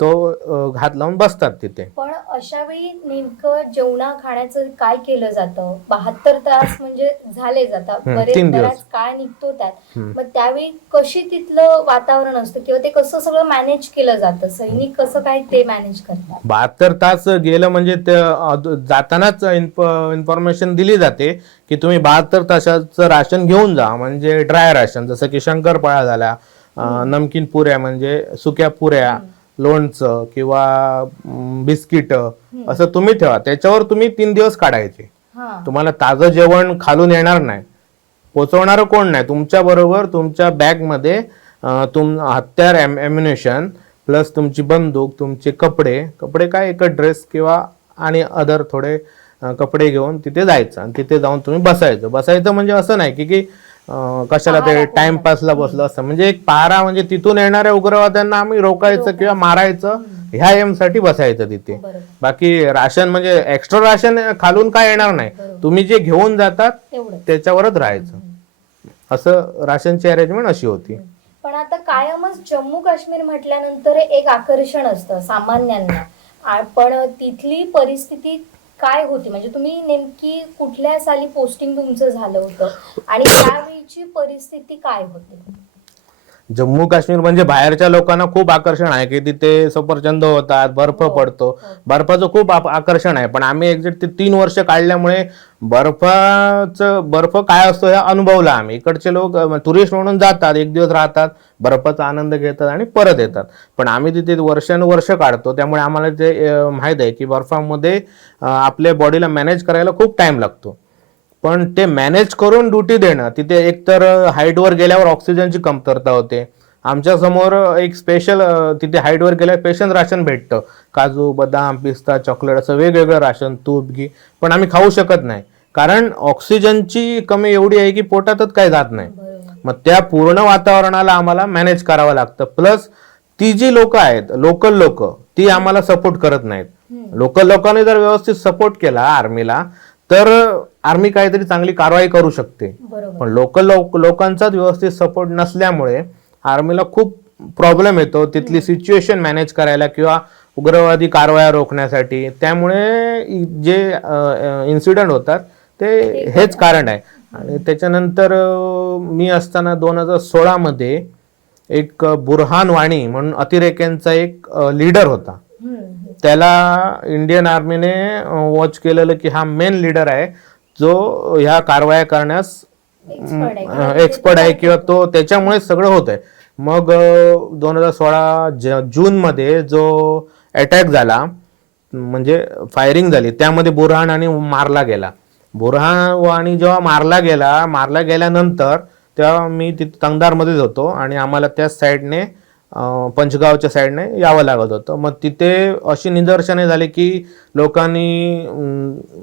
तो हात लावून बसतात तिथे. पण अशा वेळी नेमकं जेवणा खाण्याचं काय केलं जातं? 72 तास म्हणजे झाले जातात, 3 दिवस. बराच काळ निघतो त्यात. मग त्यावेळी कशी तिथलं वातावरण असतं किंवा ते कसं सगळं मॅनेज केलं जातं? सैनिक कसं काय ते मॅनेज करतात? 72 तास गेलं म्हणजे जातानाच इन्फॉर्मेशन दिली जाते की तुम्ही 72 तासाचं राशन घेऊन जा, म्हणजे ड्राय राशन, जसं की शंकरपाळ्या झाल्या, नमकीन पुऱ्या म्हणजे सुक्या पुऱ्या, लोणचं किंवा बिस्किट, असं तुम्ही ठेवा. त्याच्यावर तुम्ही 3 दिवस काढायचे. तुम्हाला ताजं जेवण खालून येणार नाही, पोचवणार कोण नाही. तुमच्या बरोबर तुमच्या बॅग मध्ये हत्यार, एम्युनेशन प्लस तुमची बंदूक, तुमचे कपडे काय, एक ड्रेस किंवा आणि अदर थोडे कपडे घेऊन तिथे जायचं आणि तिथे जाऊन तुम्ही बसायचं म्हणजे असं नाही की कशाला ते टाइमपासला बसलं असतं. म्हणजे एक पहारा, म्हणजे तिथून येणाऱ्या उग्रवाद्यांना आम्ही रोखायचं किंवा मारायचं, ह्या एम साठी बसायचं तिथे. बाकी राशन म्हणजे एक्स्ट्रा राशन खालून काय येणार नाही, तुम्ही जे घेऊन जातात त्याच्यावरच राहायचं. असं राशनची अरेंजमेंट अशी होती. पण आता कायमच जम्मू काश्मीर म्हटल्यानंतर एक आकर्षण असतं सामान्यांना, पण तिथली परिस्थिती काय होती? म्हणजे तुम्ही नेमकी कुठल्या साली पोस्टिंग तुमचं झालं होतं आणि त्यावेळीची परिस्थिती काय होती? जम्मू काश्मीर म्हणजे बाहेरच्या लोकांना खूप आकर्षण आहे की तिथे सफरचंद होतात, बर्फ पडतो, बर्फाचं खूप आकर्षण आहे. पण आम्ही एक्झॅक्ट ते 3 वर्ष काढल्यामुळे बर्फ काय असतो हे अनुभवला आम्ही. इकडचे लोक टुरिस्ट म्हणून जातात, 1 दिवस राहतात, बर्फाचा आनंद घेतात आणि परत येतात. पण आम्ही तिथे वर्षानुवर्ष काढतो, त्यामुळे आम्हाला ते माहित आहे की बर्फामध्ये आपल्या बॉडीला मॅनेज करायला खूप टाइम लागतो. पण ते मॅनेज करून ड्युटी देणं, तिथे एकतर हाईटवर गेल्यावर ऑक्सिजनची कमतरता होते. आमच्या समोर एक स्पेशल, तिथे हाईटवर गेल्यावर स्पेशल राशन भेटतं, काजू, बदाम, पिस्ता, चॉकलेट, असं वेगवेगळं राशन, तूप, घी. पण आम्ही खाऊ शकत नाही, कारण ऑक्सिजनची कमी एवढी आहे की पोटातच काही जात नाही. मग त्या पूर्ण वातावरणाला आम्हाला मॅनेज करावं लागतं. प्लस ती जी लोक आहेत, लोकल लोक, ती आम्हाला सपोर्ट करत नाहीत. लोकल लोकांनी जर व्यवस्थित सपोर्ट केला आर्मीला तर आर्मी काहीतरी चांगली कारवाई करू शकते. पण लोकल लोकांचाच व्यवस्थित सपोर्ट नसल्यामुळे आर्मीला खूप प्रॉब्लेम येतो तिथली सिच्युएशन मॅनेज करायला किंवा उग्रवादी कारवाया रोखण्यासाठी. त्यामुळे जे इन्सिडेंट होतात ते हेच कारण आहे. आणि त्याच्यानंतर मी असताना 2016 मध्ये एक बुरहान वाणी म्हणून अतिरेक्यांचा एक लीडर होता. त्याला इंडियन आर्मीने वॉच केलेलं की हा मेन लीडर आहे जो ह्या कारवाया करण्यास एक्सपर्ट आहे किंवा तो, त्याच्यामुळे सगळं होत आहे. मग 2016 जून मध्ये जो अटॅक झाला, म्हणजे फायरिंग झाली, त्यामध्ये बुरहान आणि मारला गेला. बुरहान वाणी जेव्हा मारला गेल्यानंतर तेव्हा मी तिथे तंगदारमध्येच होतो आणि आम्हाला त्याच साईडने पंचगावच्या साईडने यावं लागत होतं. मग तिथे अशी निदर्शने झाली की लोकांनी,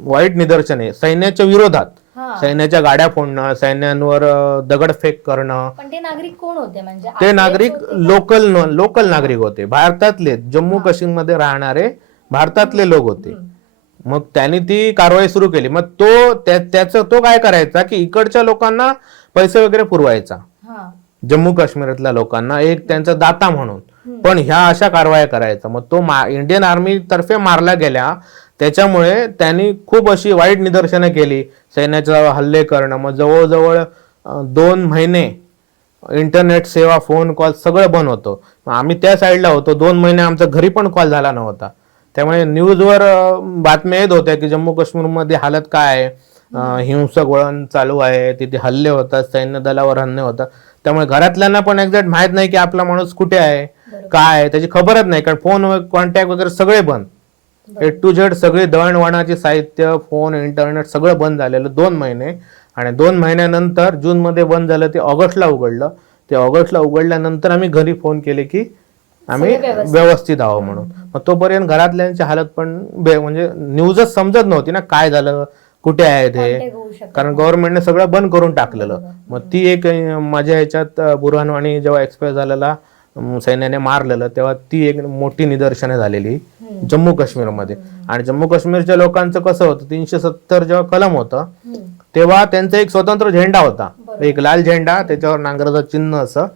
वाईट निदर्शने, सैन्याच्या विरोधात, सैन्याच्या गाड्या फोडणं, सैन्यांवर दगडफेक करणं. पण ते नागरिक कोण होते? म्हणजे ते नागरिक लोकल नागरिक होते, भारतातले, जम्मू काश्मीर मध्ये राहणारे भारतातले लोक होते. मग त्यांनी ती कारवाई सुरू केली. मग तो काय करायचा की इकडच्या लोकांना पैसे वगैरे पुरवायचा, जम्मू काश्मीरातल्या लोकांना, एक त्यांचा दाता म्हणून. पण ह्या अशा कारवाया करायचा. मग तो इंडियन आर्मी तर्फे मारला गेला. त्याच्यामुळे त्यांनी खूप अशी वाईट निदर्शनं केली, सैन्याचा हल्ले करणं. मग जवळजवळ 2 महिने इंटरनेट सेवा, फोन कॉल सगळं बंद होतं. आम्ही त्या साईडला होतो, 2 महिने आमचा घरी पण कॉल झाला नव्हता. त्यामुळे न्यूजवर बातम्या येत होत्या की जम्मू काश्मीरमध्ये हालत काय आहे, हिंसक वळण चालू आहे, तिथे हल्ले होतात, सैन्य दलावर हल्ले होतात. त्यामुळे घरातल्यांना पण एक्झॅक्ट माहित नाही की आपला माणूस कुठे आहे, काय आहे, त्याची खबरच नाही, कारण फोन कॉन्टॅक्ट वगैरे सगळे बंद. A to Z सगळी दळणवळणाचे साहित्य, फोन, इंटरनेट सगळं बंद झालेलं 2 महिने. आणि 2 महिन्यानंतर जून मध्ये बंद झालं, ते ऑगस्टला उघडलं. ते ऑगस्टला उघडल्यानंतर आम्ही घरी फोन केले की आम्ही व्यवस्थित आहोत म्हणून. मग तोपर्यंत घरातल्यांची हालत पण म्हणजे न्यूजच समजत नव्हती ना, काय झालं, कुठे आहे ते, कारण गव्हर्नमेंटने सगळं बंद करून टाकलेलं. मग ती एक माझ्या ह्याच्यात बुरहान वाणी जेव्हा एक्सपायर झालेला, सैन्याने मारलेलं, तेव्हा ती एक मोठी निदर्शने झालेली जम्मू काश्मीरमध्ये. आणि जम्मू काश्मीरच्या लोकांचं कसं होतं, 370 जेव्हा कलम होतं तेव्हा त्यांचा एक स्वतंत्र झेंडा होता, एक लाल झेंडा, त्याच्यावर नांगराचं चिन्ह असं.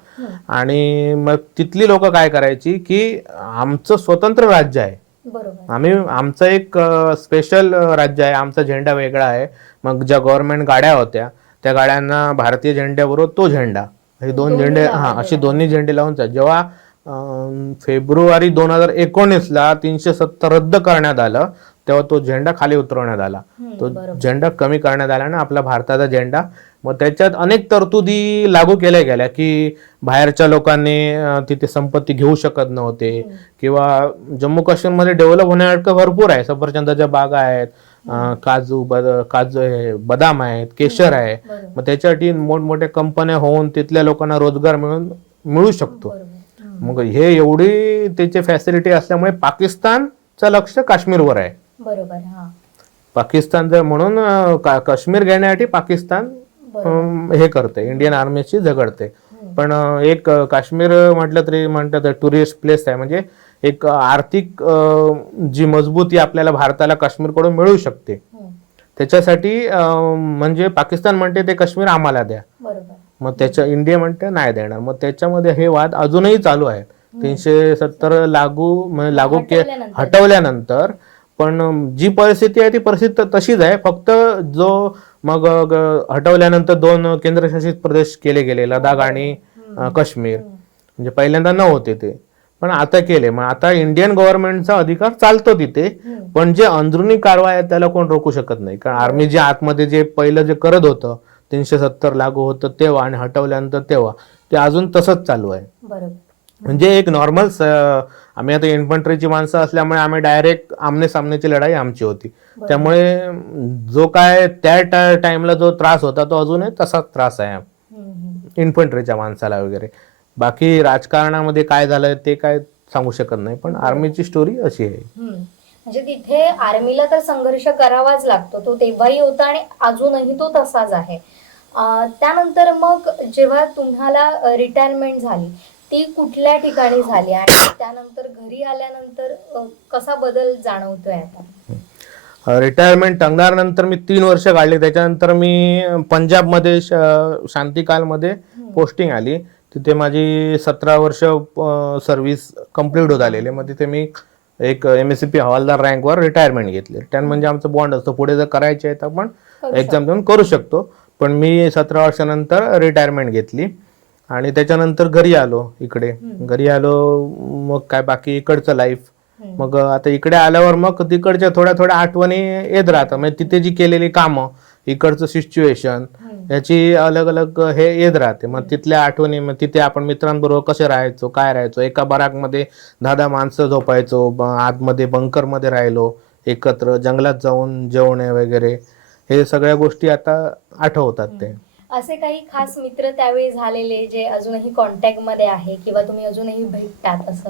आणि मग तिथली लोक काय करायची की आमचं स्वतंत्र राज्य आहे, बरोबर. आमचं एक स्पेशल राज्य आहे, आमचा झेंडा वेगळा आहे. मग ज्या गव्हर्नमेंट गाड्या होत्या त्या गाड्यांना भारतीय झेंड्याबरोबर तो झेंडा, हे दोन दोन्ही झेंडे लावलेले असे दोन्ही झेंडे लावून जेव्हा फेब्रुवारी 2019ला 370 रद्द करण्यात आलं तेव्हा तो झेंडा खाली उतरवण्यात आला. तो बरोबर. झेंडा कमी करण्यात आला ना आपला भारताचा झेंडा. मग त्याच्यात अनेक तरतुदी लागू केल्या गेल्या की बाहेरच्या लोकांनी तिथे संपत्ती घेऊ शकत नव्हते, किंवा जम्मू काश्मीरमध्ये डेव्हलप होण्यासारखं भरपूर आहे. सफरचंदाच्या बागा आहेत, काजू बदाम आहेत, केशर आहे. बरोबर. मग त्याच्यासाठी मोठमोठ्या कंपन्या होऊन तिथल्या लोकांना रोजगार मिळू शकतो. बरोबर. मग हे एवढी त्याची फॅसिलिटी असल्यामुळे पाकिस्तानचं लक्ष काश्मीरवर आहे. बरोबर. हा. पाकिस्तान जर म्हणून काश्मीर घेण्यासाठी पाकिस्तान हे करते, इंडियन आर्मीशी झगडते. पण एक काश्मीर म्हटलं तरी म्हणतात टुरिस्ट प्लेस आहे, म्हणजे एक आर्थिक जी मजबूती आपल्याला भारताला काश्मीरकडून मिळू शकते. त्याच्यासाठी म्हणजे पाकिस्तान म्हणते ते काश्मीर आम्हाला द्या, बरोबर. मग त्याच्या इंडिया म्हणते नाही देणार. मग त्याच्यामध्ये हे वाद अजूनही चालू आहेत. 370 लागू हटवल्यानंतर पण जी परिस्थिती आहे ती परिस्थिती तशीच आहे. फक्त जो मग हटवल्यानंतर 2 केंद्रशासित प्रदेश केले गेले, लडाख आणि काश्मीर. म्हणजे पहिल्यांदा नव्हते ते, पण आता केले. मग आता इंडियन गव्हर्नमेंटचा अधिकार चालतो तिथे, पण जे अंदरुनी कारवाई आहे त्याला कोण रोखू शकत नाही. कारण आर्मी जे आतमध्ये जे पहिलं जे करत होतं 370 लागू होतं तेव्हा आणि हटवल्यानंतर तेव्हा ते अजून तसंच चालू आहे. बरोबर. म्हणजे एक नॉर्मल आम्ही आता इन्फंट्रीची माणसं असल्यामुळे आम्ही डायरेक्ट आमने सामनेची लढाई आमची होती. त्यामुळे जो काय त्या टाइमला जो त्रास होता तो अजूनही तसाच त्रास आहे इन्फंट्रीच्या माणसाला वगैरे. बाकी राजकारणामध्ये काय झालंय ते काय सांगू शकत नाही, पण आर्मीची स्टोरी अशी आहे. म्हणजे तिथे आर्मीला तर संघर्ष करावाच लागतो, तो तेव्हाही होता आणि अजूनही तो तसाच आहे. त्यानंतर मग जेव्हा तुम्हाला रिटायरमेंट झाली ती कुठल्या ठिकाणी झाली आणि त्यानंतर घरी आल्यानंतर कसा बदल जाणवतोय आता? रिटायरमेंट टांगल्यानंतर मी 3 वर्ष काढली. त्याच्यानंतर मी पंजाबमध्ये शांतिकालमध्ये पोस्टिंग आली. तिथे माझी 17 वर्ष सर्व्हिस कंप्लीट होत आलेली. मग तिथे मी एक MSCP हवालदार रँकवर रिटायरमेंट घेतली. रिटायर म्हणजे आमचं बॉन्ड असतो, पुढे जर करायचे आहे तर आपण एक्झाम देऊन करू शकतो. पण मी 17 वर्षानंतर रिटायरमेंट घेतली आणि त्याच्यानंतर घरी आलो. घरी आलो मग काय बाकी इकडचं लाईफ. मग आता इकडे आल्यावर मग तिकडच्या थोड्या थोड्या आठवणी येत राहतात. म्हणजे तिथे जी केलेली कामं, इकडचं सिच्युएशन, याची अलग अलग हे येत राहते. मग तिथल्या आठवणी, मग तिथे आपण मित्रांबरोबर कसे राहायचो, काय राहायचो. एका बराकमध्ये 10 माणसं झोपायचो, आतमध्ये बंकरमध्ये राहिलो एकत्र, जंगलात जाऊन जेवणे वगैरे, हे सगळ्या गोष्टी आता आठवतात. ते असे काही खास मित्र त्यावेळी झालेले जे अजूनही कॉन्टॅक्ट मध्ये आहे किंवा तुम्ही अजूनही भेटतात असं?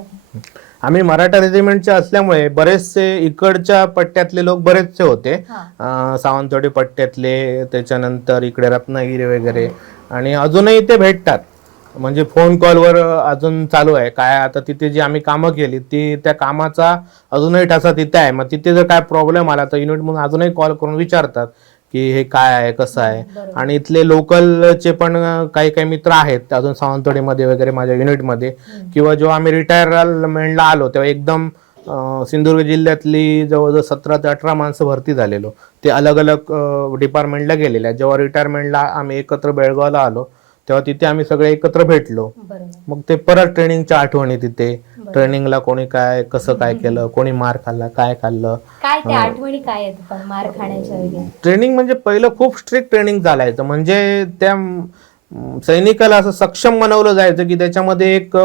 आम्ही मराठा रेजिमेंटचे असल्यामुळे बरेचसे इकडच्या पट्ट्यातले लोक बरेचसे होते, सावंतवाडी पट्ट्यातले, त्याच्यानंतर इकडे रत्नागिरी वगैरे, आणि अजूनही ते भेटतात. म्हणजे फोन कॉलवर अजून चालू आहे. काय आता तिथे जी आम्ही कामं केली ती त्या कामाचा अजूनही ठसा तिथे आहे. मग तिथे जर काय प्रॉब्लेम आला तर युनिट म्हणून अजूनही कॉल करून विचारतात की हे काय आहे, कसं आहे. आणि इथले लोकलचे पण काही काही मित्र आहेत अजून सावंतवाडीमध्ये वगैरे माझ्या युनिटमध्ये. किंवा जेव्हा आम्ही रिटायरमेंटला आलो तेव्हा एकदम सिंधुदुर्ग जिल्ह्यातली जवळजवळ 17 ते 18 माणसं भरती झालेलो. ते अलग अलग डिपार्टमेंटला गेलेले आहेत. जेव्हा रिटायरमेंटला आम्ही एकत्र बेळगावला आलो तेव्हा तिथे आम्ही सगळे एकत्र भेटलो. मग ते परत ट्रेनिंगच्या आठवणी, तिथे ट्रेनिंगला कोणी काय कसं काय केलं, कोणी मार खाल्ला, काय खाल्लं, काय त्या आठवणी काय आहेत पण मार खाण्याच्या वगैरे? ट्रेनिंग म्हणजे पहिलं खूप स्ट्रिक्ट ट्रेनिंग चालायचं. म्हणजे त्या सैनिकाला असं सक्षम बनवलं जायचं की त्याच्यामध्ये एक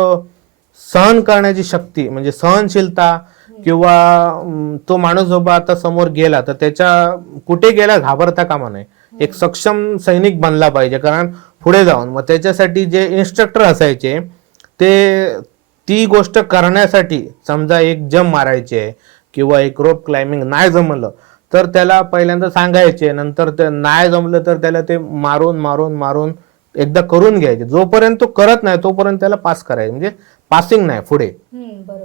सहन करण्याची शक्ती, म्हणजे सहनशीलता, किंवा तो माणूस बाबा आता समोर गेला तर त्याच्या कुठे गेला घाबरता कामा नये. एक सक्षम सैनिक बनला पाहिजे कारण पुढे जाऊन. मग त्याच्यासाठी जे इन्स्ट्रक्टर असायचे ते ती गोष्ट करण्यासाठी, समजा एक जंप मारायचे आहे किंवा एक रोप क्लाइम्बिंग नाही जमलं तर त्याला पहिल्यांदा सांगायचे, नंतर ते नाही जमलं तर त्याला ते मारून मारून मारून एकदा करून घ्यायचे. जोपर्यंत तो करत नाही तोपर्यंत त्याला पास करायचे, म्हणजे पासिंग नाही पुढे.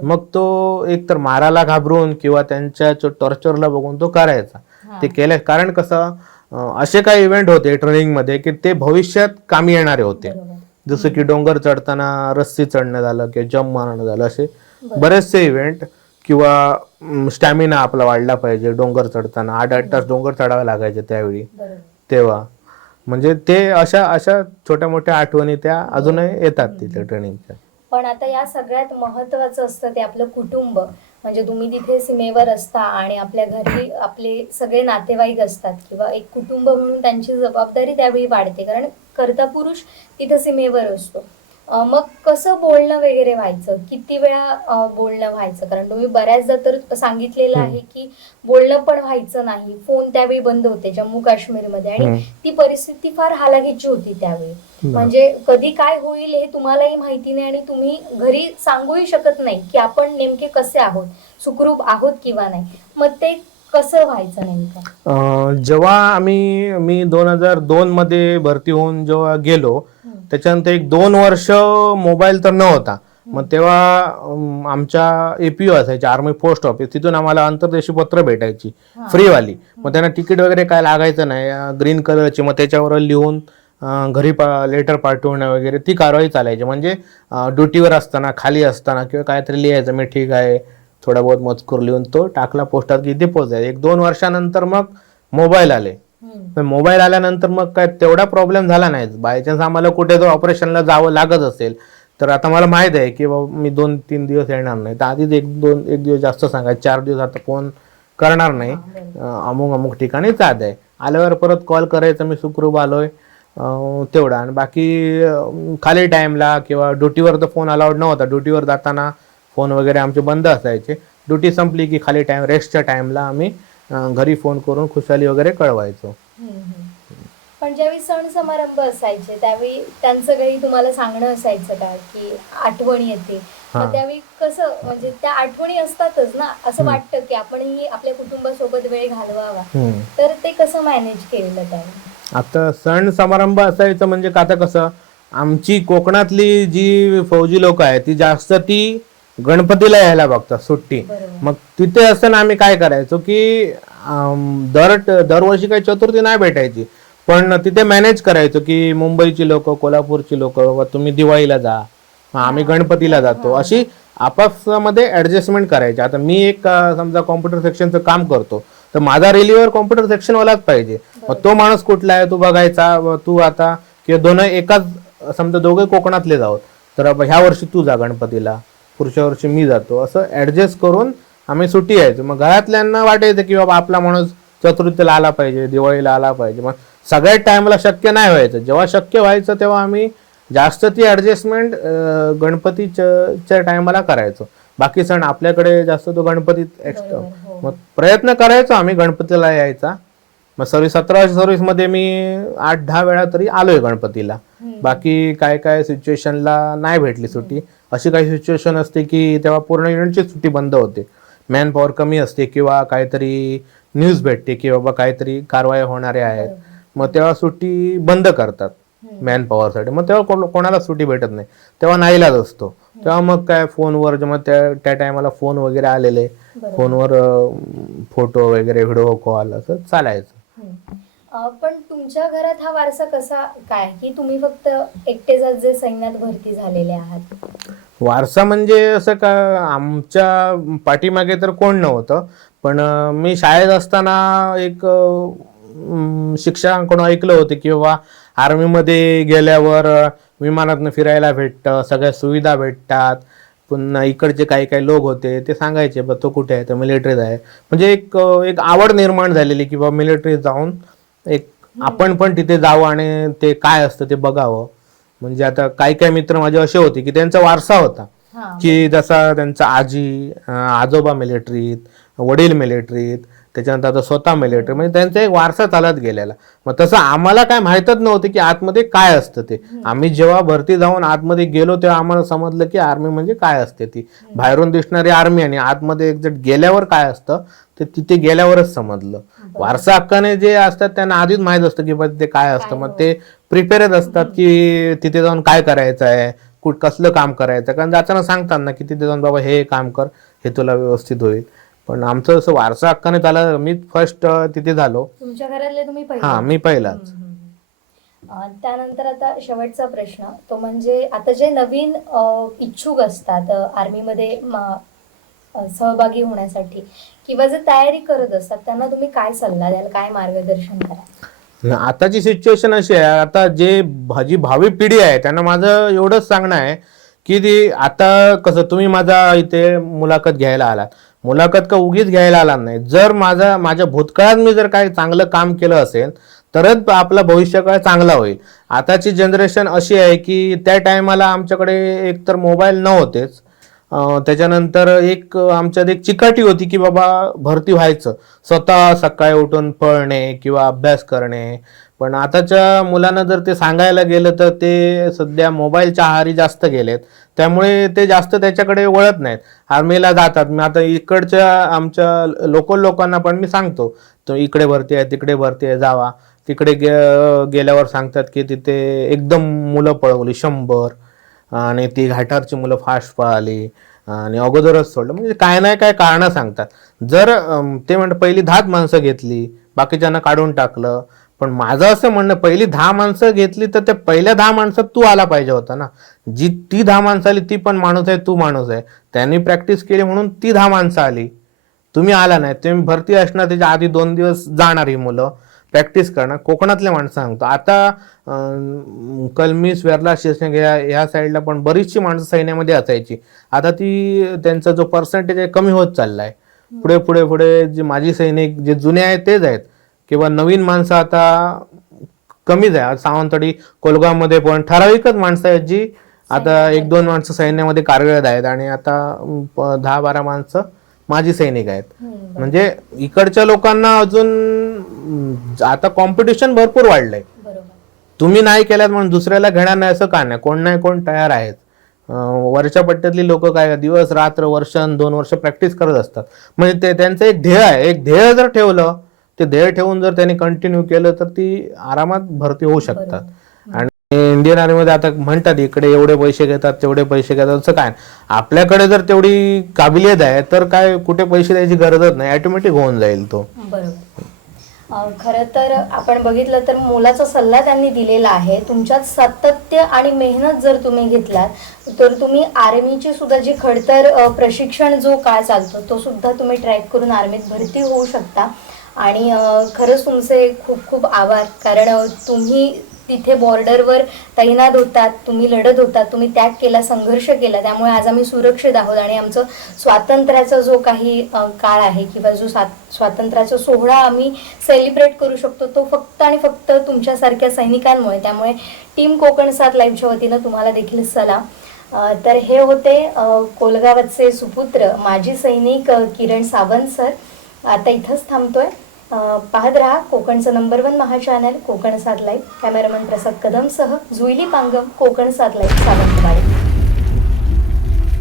मग तो एक तर मारायला घाबरून किंवा त्यांच्या टॉर्चरला बघून तो करायचा. ते केलं कारण कसं असे काही इव्हेंट होते ट्रेनिंग मध्ये की ते भविष्यात कामी येणारे होते. जसं की डोंगर चढताना रस्सी चढणं झालं किंवा जम्प मारणं झालं, असे बरेचसे इव्हेंट. किंवा स्टॅमिना आपला वाढला पाहिजे, डोंगर चढताना 8-8 तास डोंगर चढावे लागायचे त्यावेळी. बरोबर. तेव्हा म्हणजे ते अशा अशा छोट्या मोठ्या आठवणी त्या अजूनही येतात तिथे ट्रेनिंगच्या. पण आता या सगळ्यात महत्वाचं असतं ते आपलं कुटुंब. म्हणजे तुम्ही तिथे सीमेवर असता आणि आपल्या घरी आपले सगळे नातेवाईक असतात किंवा एक कुटुंब म्हणून त्यांची जबाबदारी त्यावेळी वाढते, कारण कर्ता पुरुष तिथं सीमेवर असतो. मग कसं बोलणं वगैरे व्हायचं, किती वेळा बोलणं व्हायचं? कारण तुम्ही बऱ्याचदा तर सांगितलेलं आहे की बोलणं पण व्हायचं नाही, फोन त्यावेळी बंद होते जम्मू काश्मीरमध्ये, आणि ती परिस्थिती फार हालाखीची होती त्यावेळी. म्हणजे कधी काय होईल हे तुम्हालाही माहिती नाही आणि तुम्ही घरी सांगूही शकत नाही की आपण नेमके कसे आहोत, सुखरूप आहोत किंवा नाही. मग ते कसं व्हायचं नेमकं? जेव्हा मी 2002 मध्ये भरती होऊन जेव्हा गेलो, त्याच्यानंतर 1-2 वर्ष मोबाईल तर नव्हता. मग तेव्हा आमच्या APO असायचे, आर्मी पोस्ट ऑफिस, तिथून आम्हाला अंतर्देशीय पत्र भेटायची फ्रीवाली. मग त्यांना तिकीट वगैरे काय लागायचं नाही, ग्रीन कलरची. मग त्याच्यावर लिहून घरी लेटर पाठवणं वगैरे ती कारवाई चालायची. म्हणजे ड्युटीवर असताना, खाली असताना किंवा काहीतरी लिहायचं, मी ठीक आहे, थोडा बहुत मजकूर लिहून तो टाकला पोस्टात की इथे पोहोचायचा. 1-2 वर्षानंतर मग मोबाईल आले. मोबाईल आल्यानंतर मग काय तेवढा प्रॉब्लेम झाला नाही. बायचान्स आम्हाला कुठे जर ऑपरेशनला जावं लागत असेल तर आता मला माहित आहे की बाबा मी 2-3 दिवस येणार नाही, तर आधीच एक दिवस जास्त सांगायचं, 4 दिवस आता फोन करणार नाही, अमुक ठिकाणी चाद आहे, आल्यावर परत कॉल करायचा, मी सुखरूप आलोय, तेवढा. आणि बाकी खाली टाइमला किंवा ड्युटीवर तर फोन अलाउड नव्हता. ड्युटीवर जाताना फोन वगैरे आमचे बंद असायचे. ड्युटी संपली की खाली टाइम, रेस्टच्या टाइमला आम्ही घरी फोन करून खुशाली वगैरे कळवायचो. पण ज्यावेळी सण समारंभ असायचे त्यावेळी त्यांचं काही तुम्हाला सांगणं असायचं का, की आठवण येते, मग त्यावेळी कसं, म्हणजे त्या आठवणी असतातच ना, असं वाटतं की आपणही आपल्या कुटुंबासोबत वेळ घालवावा, तर ते कसं मॅनेज केलेलं त्यावेळी? आता सण समारंभ असायचं म्हणजे आता कसं, आमची कोकणातली जी फौजी लोक आहेत ती जास्त ती गणपतीला यायला बघतात सुट्टी. मग तिथे असताना आम्ही काय करायचो की दरवर्षी काही चतुर्थी नाही भेटायची, पण तिथे मॅनेज करायचो की मुंबईची लोक, कोल्हापूरची लोक, तुम्ही दिवाळीला जा, आम्ही गणपतीला जातो, अशी आपापसामध्ये ऍडजस्टमेंट करायची. आता मी एक समजा कॉम्प्युटर सेक्शनचं काम करतो, तर माझा रिलीवर कॉम्प्युटर सेक्शनवालाच पाहिजे. मग तो माणूस कुठला आहे तो बघायचा. तू आता किंवा दोन एकाच, समजा दोघे कोकणातले जावत, तर ह्या वर्षी तू जा गणपतीला, पुढच्या वर्षी मी जातो, असं ऍडजस्ट करून आम्ही सुट्टी यायचो. मग घरातल्यांना वाटायचं की बाबा आपला माणूस चतुर्थीला आला पाहिजे, दिवाळीला आला पाहिजे. मग सगळ्याच टायमाला शक्य नाही व्हायचं. जेव्हा शक्य व्हायचं तेव्हा आम्ही जास्त ती ऍडजस्टमेंट गणपतीच्या टायमाला करायचो. बाकी सण आपल्याकडे जास्त तो गणपतीत एक्स्ट्रा. मग प्रयत्न करायचो आम्ही गणपतीला यायचा. मग 17 वर्ष सर्व्हिसमध्ये मी 8-10 वेळा तरी आलोय गणपतीला. बाकी काय काय सिच्युएशनला नाही भेटली सुट्टी. अशी काही सिच्युएशन असते की तेव्हा पूर्ण युनिटची सुट्टी बंद होते, मॅन पॉवर कमी असते किंवा काहीतरी न्यूज भेटते की बाबा काहीतरी कारवाई होणारे आहेत, मग तेव्हा सुट्टी बंद करतात मॅन पॉवरसाठी. मग तेव्हा कोणाला सुट्टी भेटत नाही, तेव्हा नाईलाज असतो. तेव्हा मग काय फोनवर, जेव्हा त्या टायमाला फोन वगैरे आलेले, फोनवर फोटो वगैरे, व्हिडिओ कॉल, असं चालायचं. पण तुमच्या घरात हा वारसा कसा काय, की तुम्ही फक्त एकटेच जे सैन्यात भरती झालेले आहात? वारसा म्हणजे असं का, आमच्या पाठीमागे तर कोण नव्हतं, पण मी शाळेत असताना एक शिक्षकांकडून ऐकलं होतं की बाबा आर्मीमध्ये गेल्यावर विमानातनं फिरायला भेटतं, सगळ्या सुविधा भेटतात. पुन्हा इकडचे काही काही लोक होते ते सांगायचे बा तो कुठे आहे, तर मिलिटरीत आहे. म्हणजे एक आवड निर्माण झालेली की बाबा मिलिटरीत जाऊन एक आपण पण तिथे जावं आणि ते काय असतं ते बघावं. म्हणजे आता काही काही मित्र माझे असे होते की त्यांचा वारसा होता, की जसा त्यांचा आजोबा मिलिटरीत, वडील मिलिटरीत, त्याच्यानंतर आता स्वतः मिलिटरी, म्हणजे त्यांचा एक वारसा चालत गेलेला. मग तसं आम्हाला काय माहीतच नव्हतं की आतमध्ये काय असतं ते. आम्ही जेव्हा भरती जाऊन आतमध्ये गेलो तेव्हा आम्हाला समजलं की आर्मी म्हणजे काय असते. ती बाहेरून दिसणारी आर्मी आणि आतमध्ये एक्झॅक्ट गेल्यावर काय असतं ते तिथे गेल्यावरच समजलं. वारसा हक्काने जे असतात त्यांना आधीच माहीत असतं की ते काय असतं. मग ते प्रिपेअरच असतात की तिथे जाऊन काय करायचं आहे, कसलं काम करायचं. कारण जाताना सांगतात ना की तिथे जाऊन बाबा हे काम कर, हे तुला व्यवस्थित होईल. पण आमचं असं वारसा हक्काने झालं, मी फर्स्ट तिथे झालो. तुमच्या घरातले तुम्ही हा, मी पहिलाच. त्यानंतर आता शेवटचा प्रश्न तो म्हणजे आता जे नवीन इच्छुक असतात आर्मीमध्ये सहभागी होण्यासाठी किंवा जे तयारी करत असतात त्यांना तुम्ही काय सल्ला द्याल, काय मार्गदर्शन कराल? आताची सिच्युएशन अशी आहे, आता जी भावी पिढी आहे त्यांना माझं एवढंच सांगणं आहे की ती आता कसं तुम्ही माझा इथे मुलाखत घ्यायला आलात, मुलाखत का उगीच घ्यायला आला नाही. जर माझ्या भूतकाळात मी जर काही चांगलं काम केलं असेल तरच आपला भविष्यकाळ चांगला होईल. आताची जनरेशन अशी आहे की त्या टायमाला आमच्याकडे एक तर मोबाईल नव्हतेच, त्याच्यानंतर आमच्यात एक चिकाटी होती की बाबा भरती व्हायचं, स्वतः सकाळी उठून पळणे किंवा अभ्यास करणे. पण आताच्या मुलांना जर ते सांगायला गेलं तर ते सध्या मोबाईलच्या आहारी जास्त गेलेत, त्यामुळे ते जास्त त्याच्याकडे वळत नाहीत, आर्मीला जातात. मी आता इकडच्या आमच्या लोकल लोकांना पण मी सांगतो, तो इकडे भरती आहे तिकडे भरती आहे जावा. तिकडे गेल्यावर सांगतात की तिथे एकदम मुलं पळवली 100 आणि ती घाटावरची मुलं फास्ट पळाली आणि अगोदरच सोडलं, म्हणजे काय नाही काय कारणं सांगतात. जर ते म्हणतात पहिली 10 माणसं घेतली बाकीच्यांना काढून टाकलं, पण माझं असं म्हणणं पहिली 10 माणसं घेतली तर त्या पहिल्या 10 माणसात तू आला पाहिजे होता ना. ती 10 माणसं आली ती पण माणूस आहे, तू माणूस आहे, त्यांनी प्रॅक्टिस केली म्हणून ती 10 माणसं आली, तुम्ही आला नाही. तुम्ही भरती असणार त्याच्या आधी 2 दिवस जाणार ही मुलं प्रॅक्टिस करणार. कोकणातले माणसं सांगतो आता कलमीस वेरला शिरसंग ह्या साईडला पण बरीचशी माणसं सैन्यामध्ये असायची, आता त्यांचा जो पर्सेंटेज आहे कमी होत चाललाय. पुढे पुढे पुढे जे माजी सैनिक जे जुने आहेत तेच आहेत किंवा नवीन माणसं आता कमीच आहे. सावंतवाडी कोलगावमध्ये पण ठराविकच माणसं आहेत जी आता 1-2 माणसं सैन्यामध्ये कार्यरत आहेत आणि आता 10-12 माणसं माजी सैनिक आहेत. म्हणजे इकडच्या लोकांना अजून आता कॉम्पिटिशन भरपूर वाढलंय. तुम्ही नाही केल्यात म्हणून दुसऱ्याला घेणार नाही असं का नाही, कोण नाही कोण तयार आहेत. वरच्या पट्ट्यातली लोक काय दिवस रात्र वर्ष 2 वर्ष प्रॅक्टिस करत असतात. म्हणजे ते त्यांचं एक ध्येय आहे, एक ध्येय जर ठेवलं, ते ध्येय ठेवून जर त्यांनी कंटिन्यू केलं तर ती आरामात भरती होऊ शकतात. आणि इंडियन आर्मीमध्ये आता म्हणतात इकडे एवढे पैसे घेतात तेवढे पैसे घेतात, असं काय, आपल्याकडे जर तेवढी काबिलियत आहे तर काय कुठे पैसे द्यायची गरजच नाही, ऑटोमॅटिक होऊन जाईल तो. बरोबर. खरं तर आपण बघितलं तर मोलाचा सल्ला त्यांनी दिलेला आहे. तुमच्यात सातत्य आणि मेहनत जर तुम्ही घेतलात तर तुम्ही आर्मीची सुद्धा जी खडतर प्रशिक्षण जो काळ चालतो तो सुद्धा तुम्ही ट्रॅक करून आर्मीत भरती होऊ शकता. आणि खरंच तुमचे खूप खूप आभार, कारण तुम्ही तिथे बॉर्डरवर तैनात होतात, तुम्ही लढत होतात, तुम्ही त्याग केला, संघर्ष केला, त्यामुळे आज आम्ही सुरक्षित आहोत. आणि आमचं स्वातंत्र्याचा जो काही काळ आहे किंवा जो स्वातंत्र्याचा सोहळा आम्ही सेलिब्रेट करू शकतो तो फक्त आणि फक्त तुमच्यासारख्या सैनिकांमुळे. त्यामुळे टीम कोकण 7 लाईव्हच्या वतीनं तुम्हाला देखील सलाम. तर हे होते कोलगावचे सुपुत्र माजी सैनिक किरण सावंत सर. आता इथंच थांबतोय. पाहत रहा कोकणचं नंबर 1 महा चॅनल कोकण 7 लाईव्ह. कॅमेरामन प्रसाद कदमसह जुईली पांगम, कोकण 7 लाईव्ह, सावंतवाडी.